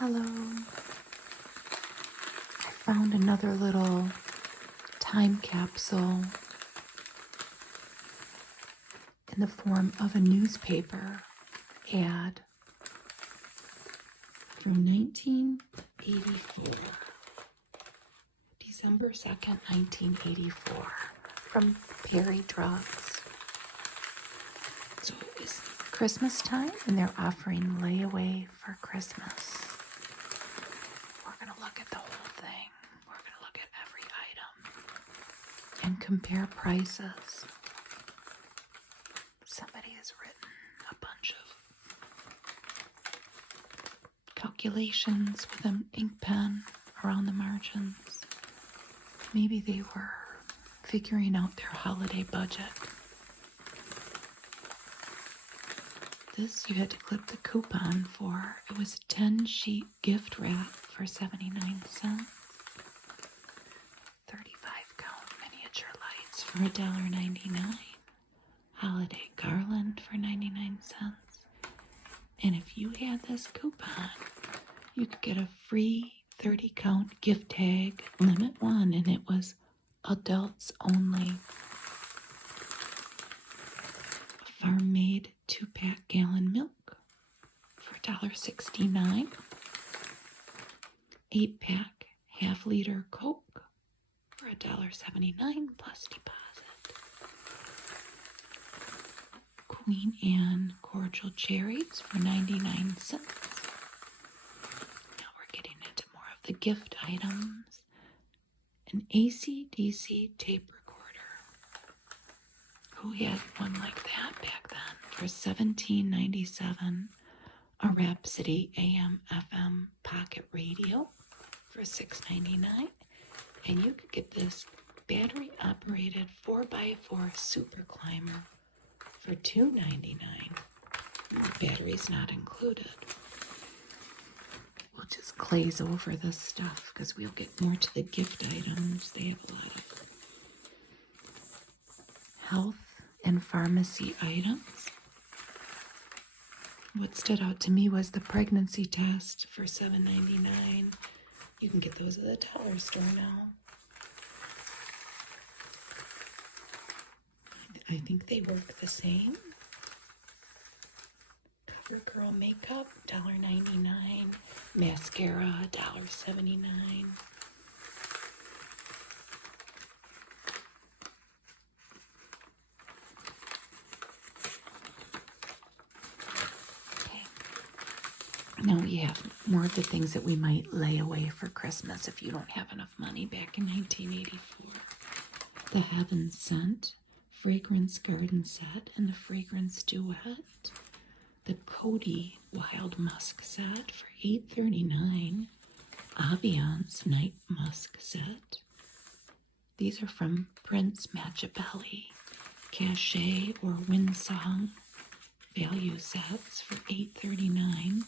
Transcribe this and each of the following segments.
Hello. I found another little time capsule in the form of a newspaper ad from 1984, December 2nd, 1984, from Perry Drugs. So it's Christmas time and they're offering layaway for Christmas. We're going to look at the whole thing. We're going to look at every item and compare prices. Somebody has written a bunch of calculations with an ink pen around the margins. Maybe they were figuring out their holiday budget. This you had to clip the coupon for. It was a 10-sheet gift wrap for 79 cents. 35-count miniature lights for $1.99. Holiday garland for 99 cents. And if you had this coupon, you could get a free 30-count gift tag, limit one, and it was adults only. Farm-made 2-pack gallon milk for $1.69. 8-pack half-liter Coke for $1.79 plus deposit. Queen Anne cordial cherries for 99 cents. Now we're getting into more of the gift items. An AC/DC tape recorder. Who had one like that back then? For $17.97. A Rhapsody AM/FM pocket radio for $6.99. And you could get this battery operated 4x4 super climber for $2.99. Battery's not included. We'll just glaze over this stuff because we'll get more to the gift items. They have a lot of health and pharmacy items. What stood out to me was the pregnancy test for $7.99. You can get those at the dollar store now. I think they work the same. CoverGirl makeup, $1.99. Mascara, $1.79. Okay. Now we have more of the things that we might lay away for Christmas if you don't have enough money back in 1984. The Heaven Scent Fragrance Garden Set and the Fragrance Duet. The Cody Wild Musk Set for $8.39. Aviance Night Musk Set. These are from Prince Machiavelli. Cachet or Windsong value sets for $8.39.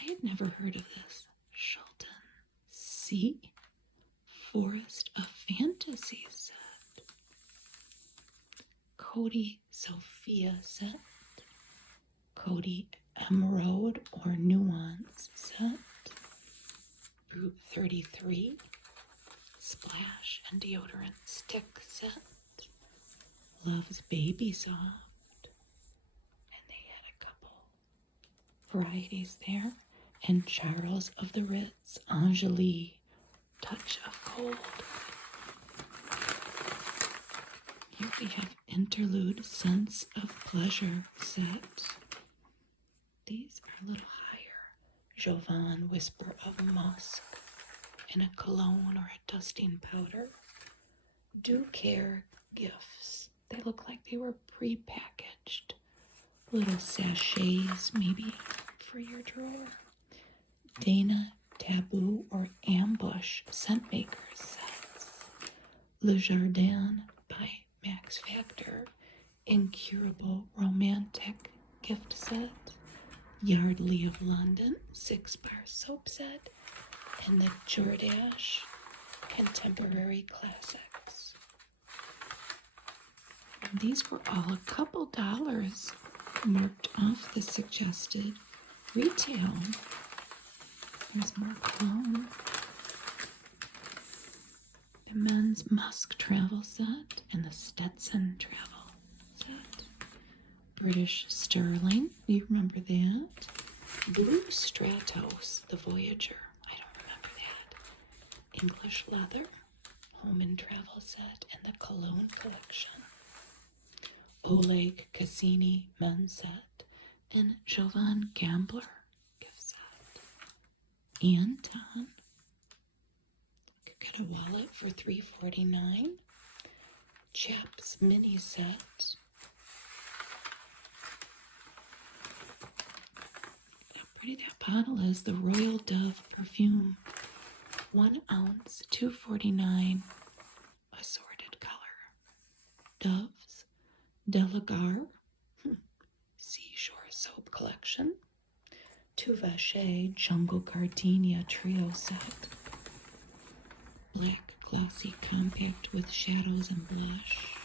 I had never heard of this. Shulton Sea Forest of Fantasy set. Cody Sophia set. Cody Emerald or Nuance set. Brute 33. Splash and deodorant stick set. Love's Baby Soft. And they had a couple varieties there. And Charles of the Ritz Angélie Touch of Gold. Here we have Interlude Sense of Pleasure set. These are a little higher. Jovan Whisper of Musk and a cologne or a dusting powder. Do Care Gifts. They look like they were pre-packaged. Little sachets maybe for your drawer. Dana Taboo or Ambush Scent Makers sets. Le Jardin by Max Factor Incurable Romantic gift set. Yardley of London 6-bar soap set. And the Jordache Contemporary Classics. And these were all a couple dollars marked off the suggested retail. There's more cologne. The men's Musk travel set and the Stetson travel set. British sterling, you remember that? Blue Stratos, the Voyager, I don't remember that. English leather, home and travel set, and the cologne collection. Oleg Cassini men's set, and Jovan Gambler gift set. Anton. You could get a wallet for $3.49. Chaps mini set. How pretty that bottle is. The Royal Dove perfume. 1 ounce, $2.49. Assorted color. Doves. Delagar. Seashore soap collection. Two Vache Jungle Gardenia trio set. Black glossy compact with shadows and blush.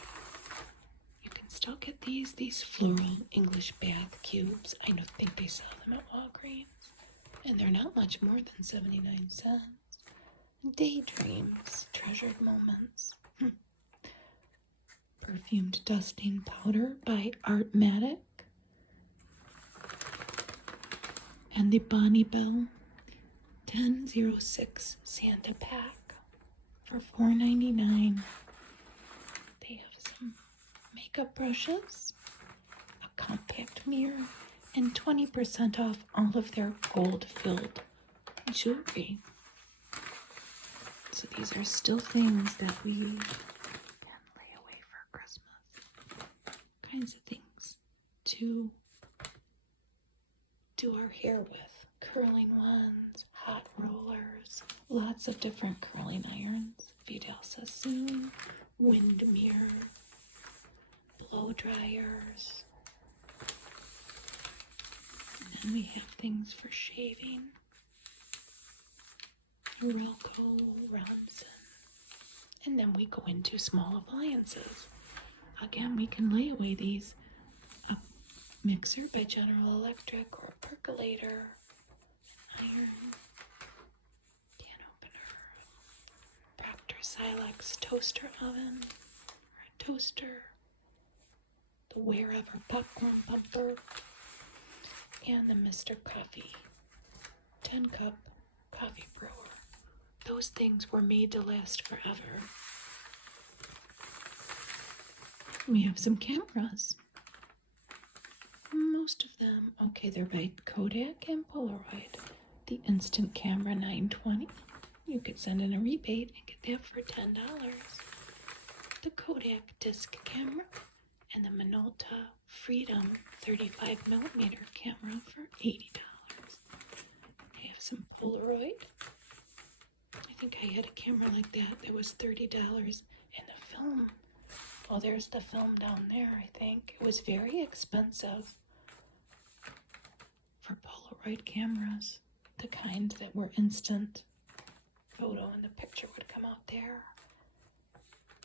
You can still get these floral English bath cubes. I don't think they sell them at Walgreens. And they're not much more than 79 cents. Daydreams, treasured moments. Perfumed dusting powder by Artmatic. And the Bonne Bell 1006 Santa pack for $4.99. They have some makeup brushes, a compact mirror, and 20% off all of their gold-filled jewelry. So these are still things that we can lay away for Christmas. Kinds of things to do our hair with. Curling ones, hot rollers, lots of different curling irons, Vidal Sassoon, wind mirror, blow dryers. And then we have things for shaving. Relco, Ronson. And then we go into small appliances. Again, we can lay away these. A mixer by General Electric, or a percolator, iron, can opener, Proctor Silex toaster oven, or a toaster, the Wherever popcorn pumper, and the Mr. Coffee 10-cup coffee brewer. Those things were made to last forever. We have some cameras. Most of them, okay, they're by Kodak and Polaroid. The Instant Camera 920. You could send in a rebate and get that for $10. The Kodak disc camera and the Minolta Freedom 35mm camera for $80. I have some Polaroid. I think I had a camera like that was $30. And the film, oh, there's the film down there, I think. It was very expensive for Polaroid cameras, the kind that were instant photo and the picture would come out there.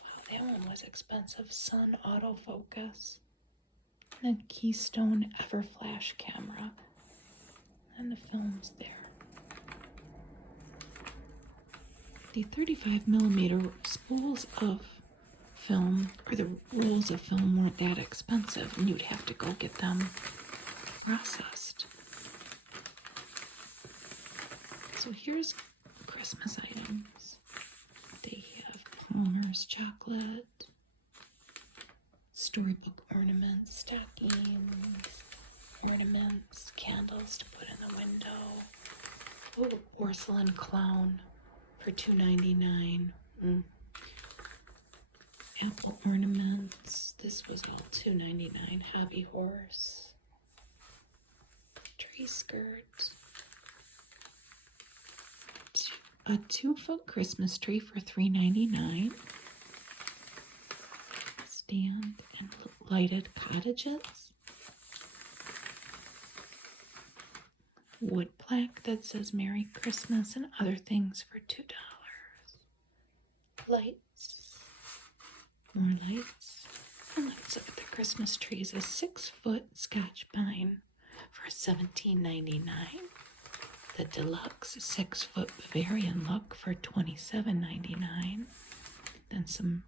Wow, that one was expensive. Sun autofocus. And the Keystone Everflash camera. And the film's there. The 35mm spools of film, or the rolls of film, weren't that expensive, and you'd have to go get them processed. So here's Christmas items. They have Palmer's chocolate, storybook ornaments, stockings, ornaments, candles to put in the window. Oh, porcelain clown for $2.99. Apple ornaments. This was all $2.99. Hobby horse. Tree skirt. A 2-foot Christmas tree for $3.99. Stand and lighted cottages. Wood plaque that says Merry Christmas and other things for $2. Lights. More lights. And let's look at the Christmas trees. A 6-foot Scotch pine for $17.99. the deluxe 6-foot Bavarian look for $27.99. Then some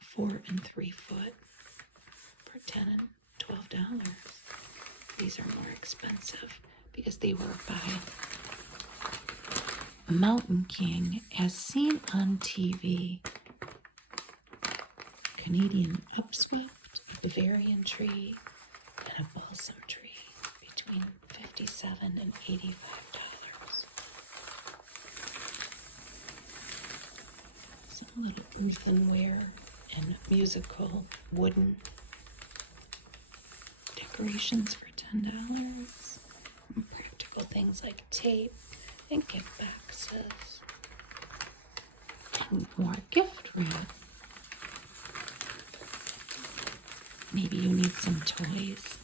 4 and 3 foot for $10 and $12. These are more expensive because they were by Mountain King as seen on TV. Canadian upswept, a Bavarian tree, and a balsam tree between $57 and $85. Some little earthenware and musical wooden decorations for $10. And practical things like tape and gift boxes and more gift wrap. Maybe you need some toys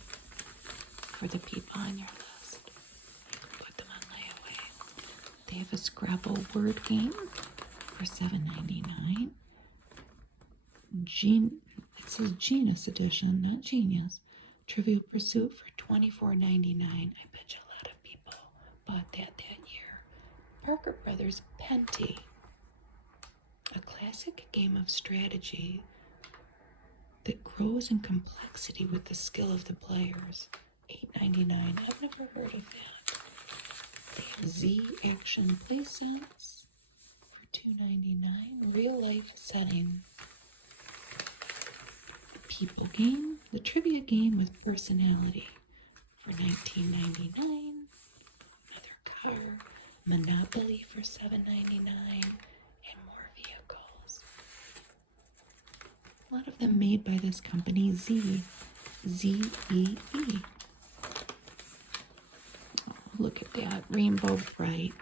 for the people on your list. You can put them on layaway. They have a Scrabble word game for $7.99. It says Genius Edition, not Genius. Trivial Pursuit for $24.99. I bet you a lot of people bought that year. Parker Brothers Penty, a classic game of strategy that grows in complexity with the skill of the players. $8.99. I've never heard of that. They have Z Action Play Sets for $2.99. Real life setting. People game. The trivia game with personality for $19.99. Another car. Monopoly for $7.99. And more vehicles. A lot of them made by this company, Z-E-E. Oh, look at that. Rainbow Brite.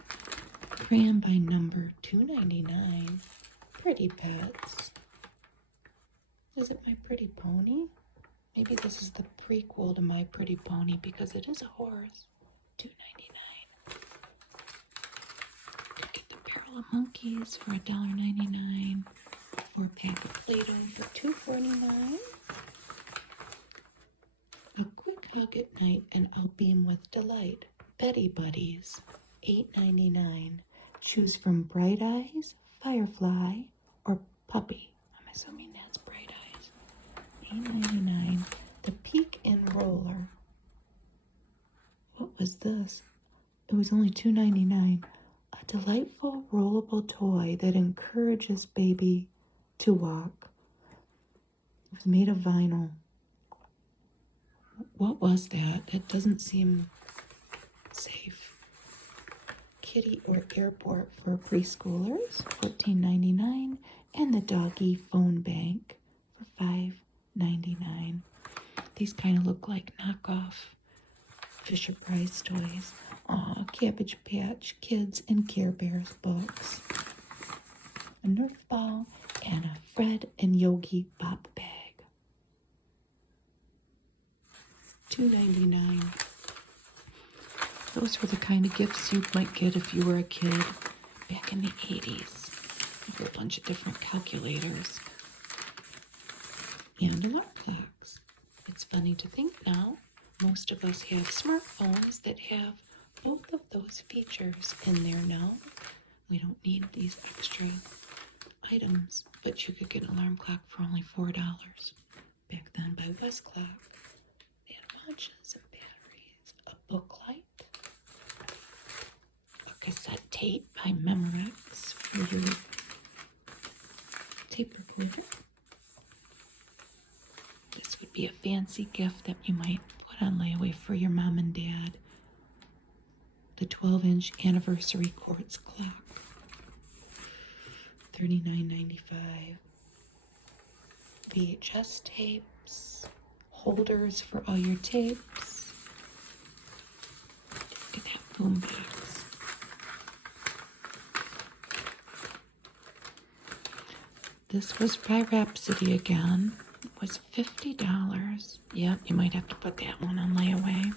Crayon by number, $2.99. Pretty Pets. Is it My Pretty Pony? Maybe this is the prequel to My Pretty Pony because it is a horse. $2.99. Get the Barrel of Monkeys for $1.99. 4-pack of Play-Doh for $2.49. A Quick Hug at Night and I'll Beam with Delight. Betty Buddies, $8.99. Choose from Bright Eyes, Firefly, or Puppy. I'm assuming that's Bright Eyes. $8.99. The Peek and Roller. What was this? It was only $2.99. A delightful rollable toy that encourages baby to walk. It was made of vinyl. What was that? It doesn't seem safe. Kitty or Airport for preschoolers, $14.99. And the Doggy Phone Bank for $5.99. These kind of look like knockoff Fisher-Price toys. Aw, Cabbage Patch Kids and Care Bears books. A Nerf ball and a Fred and Yogi Bop bag. $2.99. Those were the kind of gifts you might get if you were a kid back in the 80s. A whole bunch of different calculators and alarm clocks. It's funny to think now, most of us have smartphones that have both of those features in there now. We don't need these extra items, but you could get an alarm clock for only $4 back then by Westclock. They had watches and batteries, a book light, a cassette tape by Memorex for your tape recorder. This would be a fancy gift that you might put on layaway for your mom and dad. The 12-inch anniversary quartz clock. $39.95. VHS tapes, holders for all your tapes. Look at that boombox. This was by Rhapsody again. It was $50. Yep, you might have to put that one on layaway.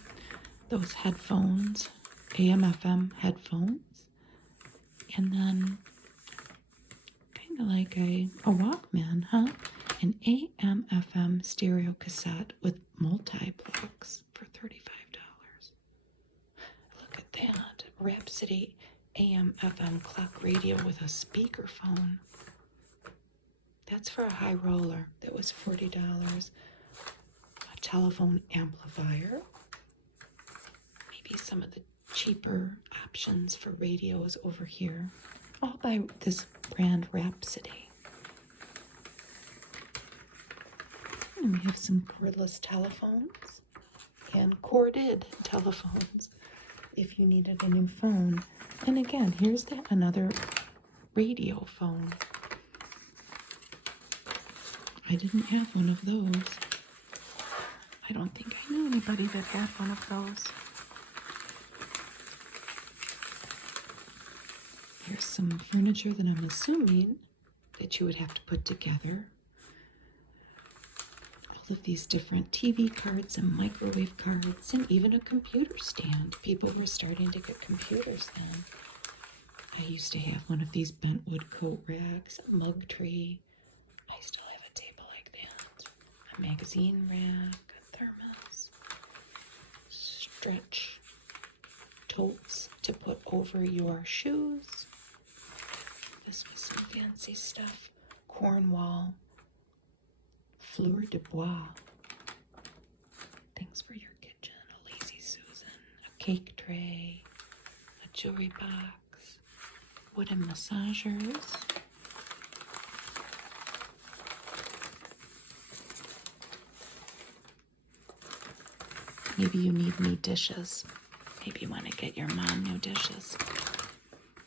Those headphones, AM/FM headphones, and then kind of like a Walkman, huh? An AM/FM stereo cassette with multiplex for $35. Rhapsody AM FM clock radio with a speakerphone. That's for a high roller. That was $40. A telephone amplifier. Maybe some of the cheaper options for radios over here. All by this brand Rhapsody. And we have some cordless telephones and corded telephones if you needed a new phone. And again, here's another radio phone. I didn't have one of those. I don't think I knew anybody that had one of those. Here's some furniture that I'm assuming that you would have to put together. All of these different TV cards and microwave cards and even a computer stand. People were starting to get computers then. I used to have one of these bentwood coat racks, a mug tree. I still have a table like that. A magazine rack, a thermos, stretch totes to put over your shoes. This was some fancy stuff. Cornwall, fleur de bois, things for your kitchen, a Lazy Susan, a cake tray, a jewelry box, wooden massagers. Maybe you need new dishes. Maybe you want to get your mom new dishes.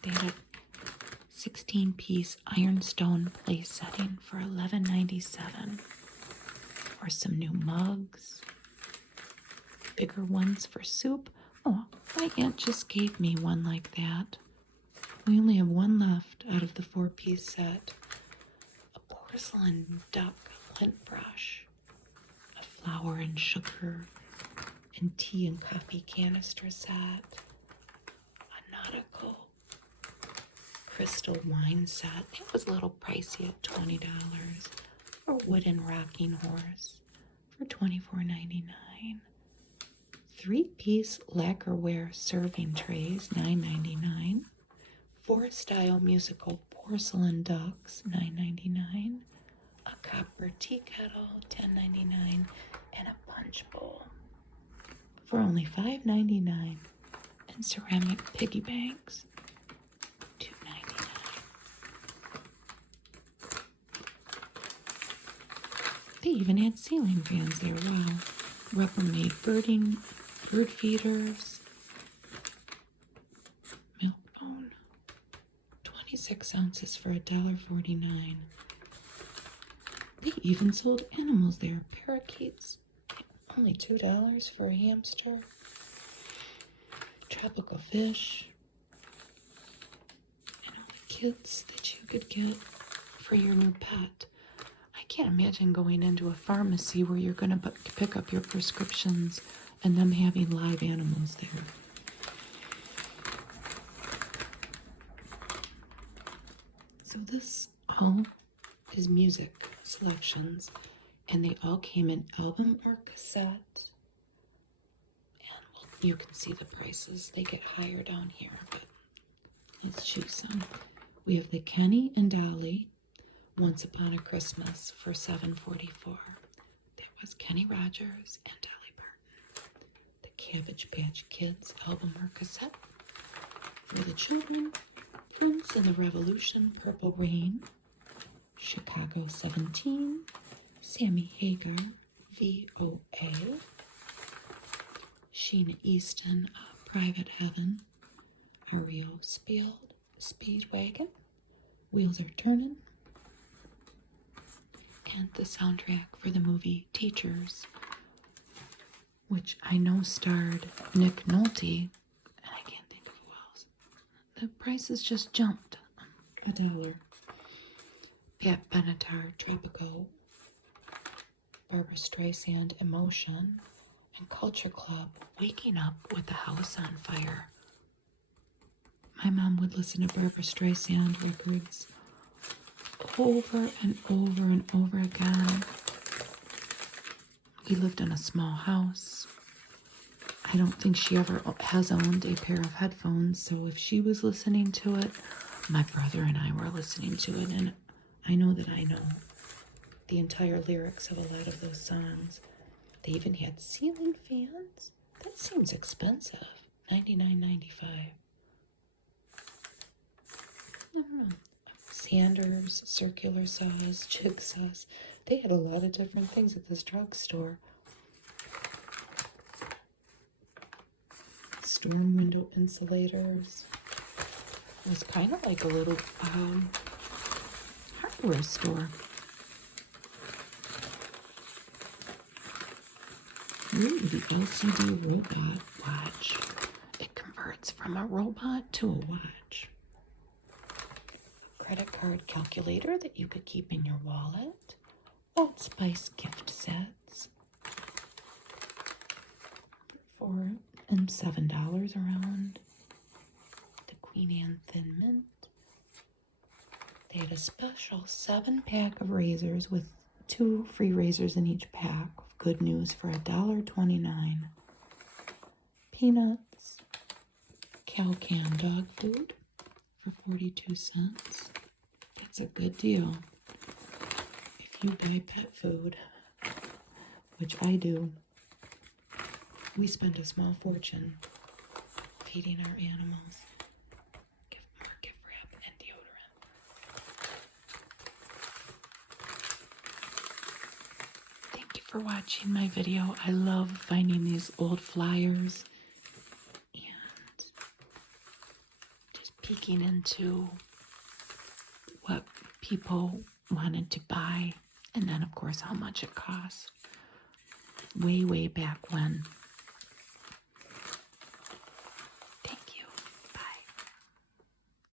They had a 16-piece ironstone place setting for $11.97. Or some new mugs. Bigger ones for soup. Oh, my aunt just gave me one like that. We only have one left out of the 4-piece set. A porcelain duck lint brush. A flour and sugar and tea and coffee canister set. A nautical crystal wine set. It was a little pricey at $20. A wooden rocking horse for $24.99. 3-piece lacquerware serving trays, $9.99. 4-style musical porcelain ducks, $9.99. A copper tea kettle, $10.99. And a punch bowl for only $5.99. And ceramic piggy banks, $2.99. They even had ceiling fans there. Wow. Rubbermaid bird feeders. Milk bone. 26 ounces for $1.49. They even sold animals there. Parakeets. Only $2 for a hamster. Tropical fish. And all the kits that you could get for your new pet. I can't imagine going into a pharmacy where you're going to pick up your prescriptions and them having live animals there. So this all is music selections, and they all came in album or cassette. And well, you can see the prices. They get higher down here, but let's choose some. We have the Kenny and Dolly Once Upon a Christmas for $7.44. There was Kenny Rogers and Dolly Parton. The Cabbage Patch Kids album or cassette. For the children, Prince and the Revolution, Purple Rain. Chicago 17. Sammy Hagar, VOA. Sheena Easton, Private Heaven. REO Speedwagon. Wheels Are Turning. And the soundtrack for the movie Teachers, which I know starred Nick Nolte, and I can't think of who else. The prices just jumped $1. Pat Benatar, Tropico. Barbara Streisand, Emotion. And Culture Club, Waking Up with the House on Fire. My mom would listen to Barbara Streisand records over and over and over again. We lived in a small house. I I don't think she ever has owned a pair of headphones, so if she was listening to it, my brother and I were listening to it, and I know that I know the entire lyrics of a lot of those songs. They even had ceiling fans. That seems expensive. $99.95. I don't know. Sanders, circular saws, jigsaws. They had a lot of different things at this drugstore. Storm window insulators. It was kind of like a little hardware store. Ooh, the LCD robot watch. It converts from a robot to a watch. A credit card calculator that you could keep in your wallet. Old Spice gift sets. $4 and $7 around. The Queen Anne Thin Mint. They had a special 7-pack of razors with 2 free razors in each pack. Good news for $1.29. Peanuts. Cow can dog food for 42 cents. It's a good deal if you buy pet food, which I do. We spend a small fortune feeding our animals. Gift wrap, and deodorant. Thank you for watching my video. I love finding these old flyers and just peeking into what people wanted to buy, and then of course how much it costs. Way back when